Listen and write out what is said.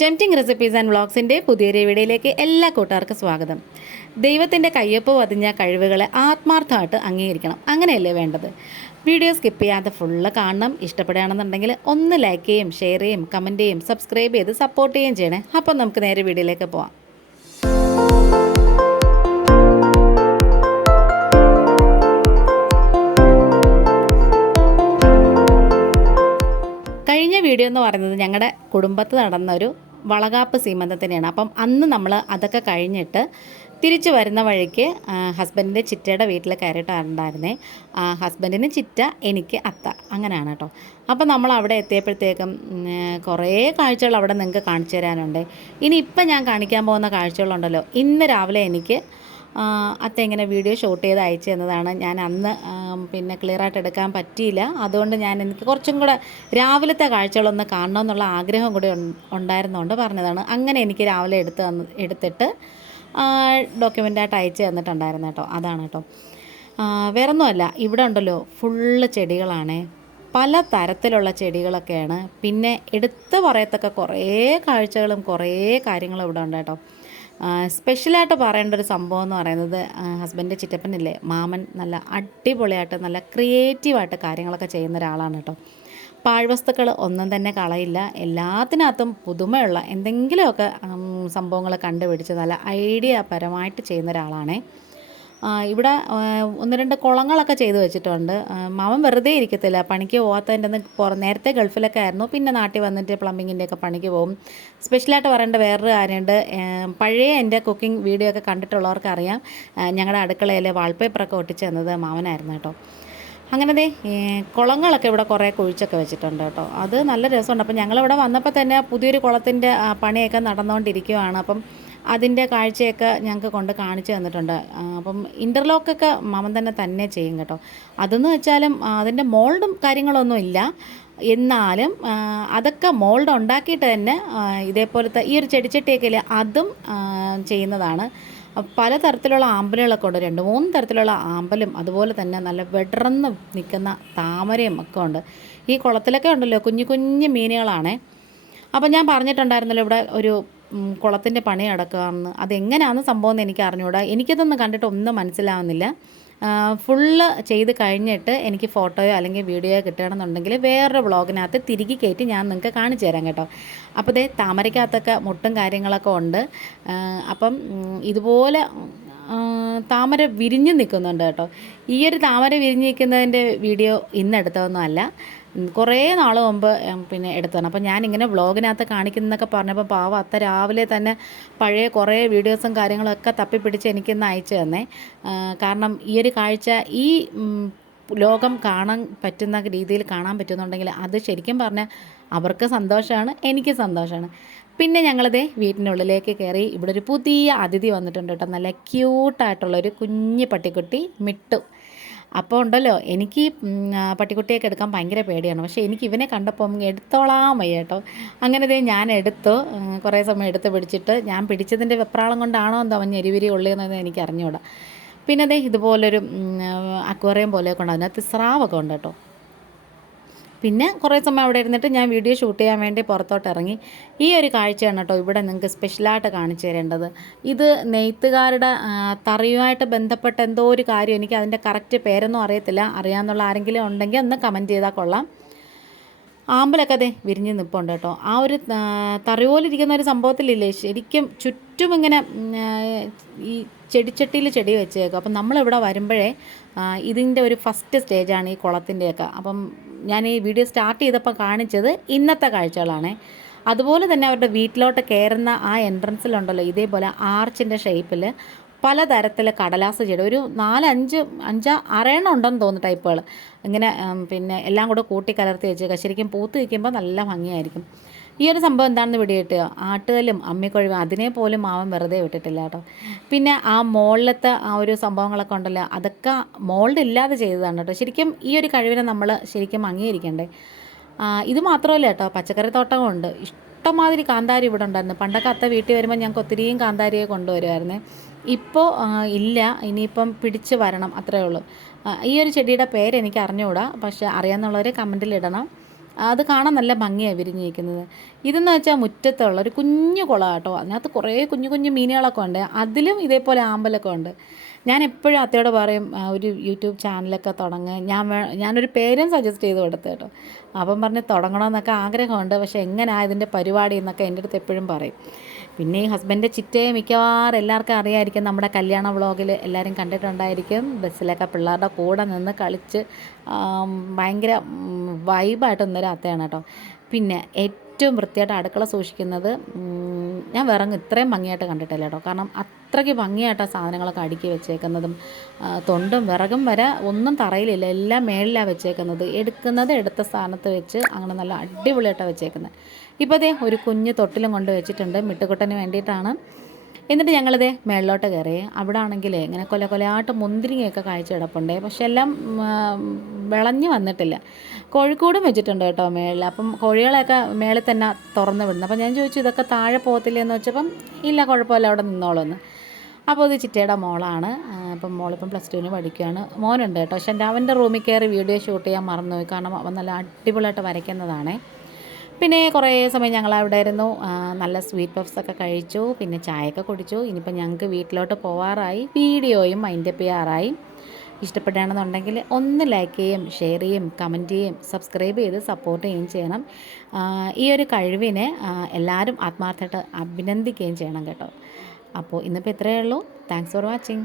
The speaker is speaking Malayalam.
ടെംറ്റിംഗ് റെസിപ്പീസ് ആൻഡ് വ്ളോഗ്സിന്റെ പുതിയൊരു വീഡിയോയിലേക്ക് എല്ലാ കൂട്ടുകാർക്കും സ്വാഗതം. ദൈവത്തിന്റെ കയ്യൊപ്പ് വതിഞ്ഞ കഴിവുകളെ ആത്മാർത്ഥമായിട്ട് അംഗീകരിക്കണം. അങ്ങനെയല്ലേ വേണ്ടത്? വീഡിയോ സ്കിപ്പ് ചെയ്യാതെ ഫുള്ള് കാണണം. ഇഷ്ടപ്പെടുകയാണെന്നുണ്ടെങ്കിൽ ഒന്ന് ലൈക്ക് ചെയ്യും ഷെയർ ചെയ്യും കമന്റ് ചെയ്യും സബ്സ്ക്രൈബ് ചെയ്ത് സപ്പോർട്ട് ചെയ്യുകയും ചെയ്യണേ. അപ്പം നമുക്ക് നേരെ വീഡിയോയിലേക്ക് പോവാം. വീഡിയോ എന്ന് പറയുന്നത് ഞങ്ങളുടെ കുടുംബത്ത് നടന്നൊരു വളകാപ്പ് സീമന്തത്തിനെയാണ്. അപ്പം അന്ന് നമ്മൾ അതൊക്കെ കഴിഞ്ഞിട്ട് തിരിച്ചു വരുന്ന വഴിക്ക് ഹസ്ബൻഡിന്റെ ചിറ്റയുടെ വീട്ടിൽ കയറിയിട്ടുണ്ടായിരുന്നേ ഹസ്ബൻഡിന് ചിറ്റ എനിക്ക് അത്ത. അങ്ങനെയാണ് കേട്ടോ. അപ്പം നമ്മൾ അവിടെ എത്തിയപ്പോഴത്തേക്കും കുറേ കാഴ്ചകൾ അവിടെ നിങ്ങൾക്ക് കാണിച്ചു തരാനുണ്ട്. ഇനി ഇപ്പം ഞാൻ കാണിക്കാൻ പോകുന്ന കാഴ്ചകളുണ്ടല്ലോ. ഇന്ന് രാവിലെ എനിക്ക് അത്ത ഇങ്ങനെ വീഡിയോ ഷൂട്ട് ചെയ്ത് അയച്ചു തന്നതാണ്. ഞാൻ അന്ന് പിന്നെ ക്ലിയർ ആയിട്ട് എടുക്കാൻ പറ്റിയില്ല. അതുകൊണ്ട് ഞാൻ എനിക്ക് കുറച്ചും കൂടെ രാവിലത്തെ കാഴ്ചകളൊന്ന് കാണണമെന്നുള്ള ആഗ്രഹം കൂടി ഉണ്ടായിരുന്നുകൊണ്ട് പറഞ്ഞതാണ്. അങ്ങനെ എനിക്ക് രാവിലെ എടുത്ത് തന്ന് എടുത്തിട്ട് ഡോക്യുമെന്റായിട്ട് അയച്ചു തന്നിട്ടുണ്ടായിരുന്നു കേട്ടോ. അതാണ് കേട്ടോ. വേറെ വേറൊന്നുമല്ല ഇവിടെ ഉണ്ടല്ലോ ഫുള്ള് ചെടികളാണേ. പല തരത്തിലുള്ള ചെടികളൊക്കെയാണ്. പിന്നെ എടുത്തു പറയത്തക്ക കുറേ കാഴ്ചകളും കുറേ കാര്യങ്ങളും ഇവിടെ ഉണ്ട് കേട്ടോ. സ്പെഷ്യലായിട്ട് പറയേണ്ട ഒരു സംഭവം എന്ന് പറയുന്നത് ഹസ്ബൻഡ് ചിറ്റപ്പനില്ലേ? മാമൻ നല്ല അടിപൊളിയായിട്ട് നല്ല ക്രിയേറ്റീവായിട്ട് കാര്യങ്ങളൊക്കെ ചെയ്യുന്ന ഒരാളാണ് കേട്ടോ പാഴ്വസ്തുക്കൾ ഒന്നും തന്നെ കളയില്ല. എല്ലാത്തിനകത്തും പുതുമയുള്ള എന്തെങ്കിലുമൊക്കെ സംഭവങ്ങൾ കണ്ടുപിടിച്ച് നല്ല ഐഡിയ പരമായിട്ട് ചെയ്യുന്ന ഒരാളാണേ ഇവിടെ ഒന്ന് രണ്ട് കുളങ്ങളൊക്കെ ചെയ്തു വെച്ചിട്ടുണ്ട്. മവൻ വെറുതെ ഇരിക്കത്തില്ല. പണിക്ക് പോകാത്തതിന്റെ ഒന്ന് പുറ നേരത്തെ ഗൾഫിലൊക്കെ ആയിരുന്നു. പിന്നെ നാട്ടിൽ വന്നിട്ട് പ്ലംബിങ്ങിന്റെ ഒക്കെ പണിക്ക് പോകും. സ്പെഷ്യലായിട്ട് പറയേണ്ട വേറൊരു കാര്യമുണ്ട്. പഴയ എന്റെ കുക്കിംഗ് വീഡിയോ ഒക്കെ കണ്ടിട്ടുള്ളവർക്ക് അറിയാം ഞങ്ങളുടെ അടുക്കളയിൽ വാൾപേപ്പറൊക്കെ ഒട്ടിച്ചു തന്നത് മാമനായിരുന്നു കേട്ടോ. അങ്ങനെ ദേ കുളങ്ങളൊക്കെ ഇവിടെ കുറേ കുഴിച്ചൊക്കെ വെച്ചിട്ടുണ്ട് കേട്ടോ. അത് നല്ല രസമുണ്ട്. അപ്പം ഞങ്ങളിവിടെ വന്നപ്പോൾ തന്നെ പുതിയൊരു കുളത്തിന്റെ പണിയൊക്കെ നടന്നുകൊണ്ടിരിക്കുകയാണ് അപ്പം അതിന്റെ കാഴ്ചയൊക്കെ ഞങ്ങൾക്ക് കൊണ്ട് കാണിച്ചു തന്നിട്ടുണ്ട്. അപ്പം ഇന്റർലോക്കൊക്കെ മാമൻ തന്നെ തന്നെ ചെയ്യും കേട്ടോ. അതെന്ന് വെച്ചാലും അതിന്റെ മോൾഡും കാര്യങ്ങളൊന്നും ഇല്ല. എന്നാലും അതൊക്കെ മോൾഡ് ഉണ്ടാക്കിയിട്ട് തന്നെ ഇതേപോലത്തെ ഈ ഒരു ചെടിച്ചട്ടിയൊക്കെ അതും ചെയ്യുന്നതാണ്. പല തരത്തിലുള്ള ആമ്പലുകളൊക്കെ ഉണ്ട്. രണ്ട് മൂന്ന് തരത്തിലുള്ള ആമ്പലും അതുപോലെ തന്നെ നല്ല വെടർന്ന് നിൽക്കുന്ന താമരയും ഒക്കെ ഉണ്ട്. ഈ കുളത്തിലൊക്കെ ഉണ്ടല്ലോ കുഞ്ഞു കുഞ്ഞു മീനുകളാണേ. അപ്പം ഞാൻ പറഞ്ഞിട്ടുണ്ടായിരുന്നല്ലോ ഇവിടെ ഒരു കുളത്തിന്റെ പണി നടക്കുകയാണെന്ന് അതെങ്ങനെയാണെന്ന് സംഭവം എന്ന് എനിക്ക് അറിഞ്ഞുകൂടാ എനിക്കതൊന്നും കണ്ടിട്ട് ഒന്നും മനസ്സിലാവുന്നില്ല. ഫുള്ള് ചെയ്ത് കഴിഞ്ഞിട്ട് എനിക്ക് ഫോട്ടോയോ അല്ലെങ്കിൽ വീഡിയോയോ കിട്ടുകയാണെന്നുണ്ടെങ്കിൽ വേറൊരു വ്ളോഗിനകത്ത് തിരികെ കയറ്റി ഞാൻ നിങ്ങൾക്ക് കാണിച്ചു തരാം കേട്ടോ. അപ്പോൾ ഇതേ താമരയ്ക്കകത്തൊക്കെ മുട്ടും കാര്യങ്ങളൊക്കെ ഉണ്ട്. അപ്പം ഇതുപോലെ താമര വിരിഞ്ഞ് നിൽക്കുന്നുണ്ട് കേട്ടോ. ഈ ഒരു താമര വിരിഞ്ഞ് നിൽക്കുന്നതിന്റെ വീഡിയോ ഇന്നെടുത്തതൊന്നും അല്ല. കുറേ നാൾ മുമ്പ് പിന്നെ എടുത്തതാണ്. അപ്പോൾ ഞാനിങ്ങനെ വ്ളോഗിനകത്ത് കാണിക്കുന്നതൊക്കെ പറഞ്ഞപ്പോൾ പാവം അത്ത രാവിലെ തന്നെ പഴയ കുറേ വീഡിയോസും കാര്യങ്ങളൊക്കെ തപ്പിപ്പിടിച്ച് എനിക്കിന്ന് അയച്ചു തന്നേ. കാരണം ഈ ഒരു കാഴ്ച ഈ ലോകം കാണാൻ പറ്റുന്ന രീതിയിൽ കാണാൻ പറ്റുന്നുണ്ടെങ്കിൽ അത് ശരിക്കും പറഞ്ഞാൽ അവർക്ക് സന്തോഷമാണ് എനിക്ക് സന്തോഷമാണ് പിന്നെ ഞങ്ങളിതേ വീട്ടിനുള്ളിലേക്ക് കയറി ഇവിടെ ഒരു പുതിയ അതിഥി വന്നിട്ടുണ്ട് കേട്ടോ. നല്ല ക്യൂട്ടായിട്ടുള്ളൊരു കുഞ്ഞ് പട്ടിക്കുട്ടി മിട്ടു. അപ്പോൾ ഉണ്ടല്ലോ എനിക്ക് പട്ടിക്കുട്ടിയൊക്കെ എടുക്കാൻ ഭയങ്കര പേടിയാണ്. പക്ഷേ എനിക്ക് ഇവനെ കണ്ടപ്പോൾ എടുത്തോളാം വയ്യ കേട്ടോ. അങ്ങനെ ദേ ഞാൻ എടുത്തു. കുറേ സമയം എടുത്ത് പിടിച്ചിട്ട് ഞാൻ പിടിച്ചതിന്റെ വെപ്രാളം കൊണ്ടാണോ എന്തോ അവൻ ഞെരിവിരി ഉള്ളിയെന്നത് എനിക്ക് അറിഞ്ഞുകൂടാ പിന്നെ അതേ ഇതുപോലൊരു അക്വേറിയം പോലെയൊക്കെ ഉണ്ട്. അതിനകത്ത് സ്രാവൊക്കെ ഉണ്ട് കേട്ടോ. പിന്നെ കുറേ സമയം അവിടെ ഇരുന്നിട്ട് ഞാൻ വീഡിയോ ഷൂട്ട് ചെയ്യാൻ വേണ്ടി പുറത്തോട്ട് ഇറങ്ങി. ഈ ഒരു കാഴ്ചയാണ് കേട്ടോ ഇവിടെ നിങ്ങൾക്ക് സ്പെഷ്യലായിട്ട് കാണിച്ചു തരേണ്ടത്. ഇത് നെയ്ത്തുകാരുടെ തറയുമായിട്ട് ബന്ധപ്പെട്ട എന്തോ ഒരു കാര്യം. എനിക്ക് അതിന്റെ കറക്റ്റ് പേരൊന്നും അറിയത്തില്ല. അറിയാമെന്നുള്ള ആരെങ്കിലും ഉണ്ടെങ്കിൽ ഒന്ന് കമന്റ് ചെയ്താൽ കൊള്ളാം. ആമ്പലൊക്കെ അതെ വിരിഞ്ഞ് നിൽപ്പുണ്ട് കേട്ടോ. ആ ഒരു തറയോലിരിക്കുന്ന ഒരു സംഭവത്തിലില്ലേ? ശരിക്കും ചുറ്റും ഇങ്ങനെ ഈ ചെടിച്ചട്ടിയിൽ ചെടി വെച്ചേക്കും. അപ്പം നമ്മളിവിടെ വരുമ്പോഴേ ഇതിന്റെ ഒരു ഫസ്റ്റ് സ്റ്റേജാണ് ഈ കുളത്തിന്റെയൊക്കെ അപ്പം ഞാൻ ഈ വീഡിയോ സ്റ്റാർട്ട് ചെയ്തപ്പോൾ കാണിച്ചത് ഇന്നത്തെ കാഴ്ചകളാണ്. അതുപോലെ തന്നെ അവരുടെ വീട്ടിലോട്ട് കയറുന്ന ആ എൻട്രൻസിലുണ്ടല്ലോ ഇതേപോലെ ആർച്ചിന്റെ ഷേപ്പിൽ പലതരത്തിലെ കടലാസ് ചെടി ഒരു നാലഞ്ച് അഞ്ചാ ആറെണ്ണം ഉണ്ടെന്ന് തോന്നുന്നു ടൈപ്പുകൾ ഇങ്ങനെ പിന്നെ എല്ലാം കൂടെ കൂട്ടി കലർത്തി വെച്ചേക്കുക ശരിക്കും പൂത്ത് നിൽക്കുമ്പോൾ നല്ല ഭംഗിയായിരിക്കും. ഈ ഒരു സംഭവം എന്താണെന്ന് പിടികിട്ടുക ആട്ടുകല്ലും അമ്മിക്കൊഴിവും അതിനെ പോലും മാവൻ വെറുതെ വിട്ടിട്ടില്ല കേട്ടോ. പിന്നെ ആ മോളിലത്തെ ആ ഒരു സംഭവങ്ങളൊക്കെ ഉണ്ടല്ലോ അതൊക്കെ മോൾഡ് ഇല്ലാതെ ചെയ്തതാണ് കേട്ടോ. ശരിക്കും ഈ ഒരു കഴിവിനെ നമ്മൾ ശരിക്കും അംഗീകരിക്കണ്ടേ? ഇത് മാത്രമല്ല കേട്ടോ പച്ചക്കറി തോട്ടമുണ്ട് ഇഷ്ടമാതിരി കാന്താരി ഇവിടെ ഉണ്ടായിരുന്നു. പണ്ടൊക്കെ അത്ത വീട്ടിൽ വരുമ്പോൾ ഞങ്ങൾക്ക് ഒത്തിരിയും കാന്താരിയെ കൊണ്ടുവരുമായിരുന്നേ. ഇപ്പോൾ ഇല്ല. ഇനിയിപ്പം പിടിച്ച് വരണം അത്രയേ ഉള്ളൂ. ഈ ഒരു ചെടിയുടെ പേര് എനിക്ക് അറിഞ്ഞുകൂടാ. പക്ഷേ അറിയാമെന്നുള്ളവർ കമന്റിൽ ഇടണം. അത് കാണാൻ നല്ല ഭംഗിയാണ് വിരിഞ്ഞിരിക്കുന്നത്. ഇതെന്ന് വെച്ചാൽ മുറ്റത്തുള്ള ഒരു കുഞ്ഞു കുളം കേട്ടോ അതിനകത്ത് കുറേ കുഞ്ഞു കുഞ്ഞു മീനുകളൊക്കെ ഉണ്ട്. അതിലും ഇതേപോലെ ആമ്പലൊക്കെ ഉണ്ട്. ഞാൻ എപ്പോഴും അത്തയോട് പറയും ഒരു യൂട്യൂബ് ചാനലൊക്കെ തുടങ്ങുക ഞാൻ വേ- ഞാനൊരു പേരും സജസ്റ്റ് ചെയ്ത് കൊടുത്തു കേട്ടോ. അപ്പം പറഞ്ഞ് തുടങ്ങണമെന്നൊക്കെ ആഗ്രഹമുണ്ട്. പക്ഷേ എങ്ങനെയാണ് ഇതിന്റെ പരിപാടി എന്നൊക്കെ എന്റെ അടുത്ത് എപ്പോഴും പറയും. പിന്നെ ഈ ഹസ്ബൻഡ് ചിറ്റയെ മിക്കവാറും എല്ലാവർക്കും അറിയാമായിരിക്കും നമ്മുടെ കല്യാണ വ്ളോഗിൽ എല്ലാവരും കണ്ടിട്ടുണ്ടായിരിക്കും. ബസ്സിലൊക്കെ പിള്ളേരുടെ കൂടെ നിന്ന് കളിച്ച് ഭയങ്കര വൈബായിട്ട് നിന്നൊരു അത്തയാണ് കേട്ടോ. പിന്നെ ഏറ്റവും വൃത്തിയായിട്ട് അടുക്കള സൂക്ഷിക്കുന്നത് ഞാൻ വിറങ്ങ് ഇത്രയും ഭംഗിയായിട്ട് കണ്ടിട്ടില്ല കേട്ടോ. കാരണം അത്രയ്ക്ക് ഭംഗിയായിട്ടാണ് സാധനങ്ങളൊക്കെ അടുക്കി വെച്ചേക്കുന്നതും തൊണ്ടും വിറകും വരെ ഒന്നും തറയിലില്ല എല്ലാം മേളിലാണ് വെച്ചേക്കുന്നത്. എടുക്കുന്നത് എടുത്ത സ്ഥാനത്ത് വെച്ച് അങ്ങനെ നല്ല അടിപൊളിയായിട്ടാണ് വെച്ചേക്കുന്നത്. ഇപ്പോൾ ദേ ഒരു കുഞ്ഞ് തൊട്ടിലും കൊണ്ട് വെച്ചിട്ടുണ്ട് മിട്ടുകുട്ടന് വേണ്ടിയിട്ടാണ്. എന്നിട്ട് ഞങ്ങളിതേ മേളിലോട്ട് കയറി. അവിടെ ആണെങ്കിൽ ഇങ്ങനെ കൊല കൊലയായിട്ട് മുന്തിരിങ്ങയൊക്കെ കാഴ്ച കിടപ്പുണ്ടേ. പക്ഷെ എല്ലാം വിളഞ്ഞ് വന്നിട്ടില്ല. കോഴിക്കോടും വെച്ചിട്ടുണ്ട് കേട്ടോ മേളിൽ. അപ്പം കോഴികളെയൊക്കെ മേളിൽ തന്നെ തുറന്ന് വിടുന്നു. അപ്പം ഞാൻ ചോദിച്ചു ഇതൊക്കെ താഴെ പോകത്തില്ലേ എന്ന് വെച്ചപ്പം ഇല്ല കുഴപ്പമില്ല അവിടെ നിന്നോളൂന്ന്. അപ്പോൾ ഇത് ചിറ്റയുടെ മോളാണ്. അപ്പം മോളിപ്പം പ്ലസ് ടുവിന് പഠിക്കുകയാണ് മോനുണ്ട് കേട്ടോ. പക്ഷെ എന്റെ അവന്റെ റൂമിൽ കയറി വീഡിയോ ഷൂട്ട് ചെയ്യാൻ മറന്നുപോയി. കാരണം അവൻ നല്ല അടിപൊളിയായിട്ട് വരയ്ക്കുന്നതാണേ. പിന്നെ കുറേ സമയം ഞങ്ങൾ അവിടെ ഇരുന്നു നല്ല സ്വീറ്റ് പഫ്സ് ഒക്കെ കഴിച്ചു. പിന്നെ ചായയൊക്കെ കുടിച്ചു. ഇനിയിപ്പോൾ ഞങ്ങൾക്ക് വീട്ടിലോട്ട് പോവാറായി. വീഡിയോയും മൈൻഡപ്പ് ചെയ്യാറായി. ഇഷ്ടപ്പെടുകയാണെന്നുണ്ടെങ്കിൽ ഒന്ന് ലൈക്ക് ചെയ്യും ഷെയർ ചെയ്യും കമന്റ് ചെയ്യും സബ്സ്ക്രൈബ് ചെയ്ത് സപ്പോർട്ട് ചെയ്യുകയും ചെയ്യണം. ഈ ഒരു കഴിവിനെ എല്ലാവരും ആത്മാർത്ഥമായിട്ട് അഭിനന്ദിക്കുകയും ചെയ്യണം കേട്ടോ. അപ്പോൾ ഇന്നിപ്പോൾ ഇത്രയേ ഉള്ളൂ. Thanks for watching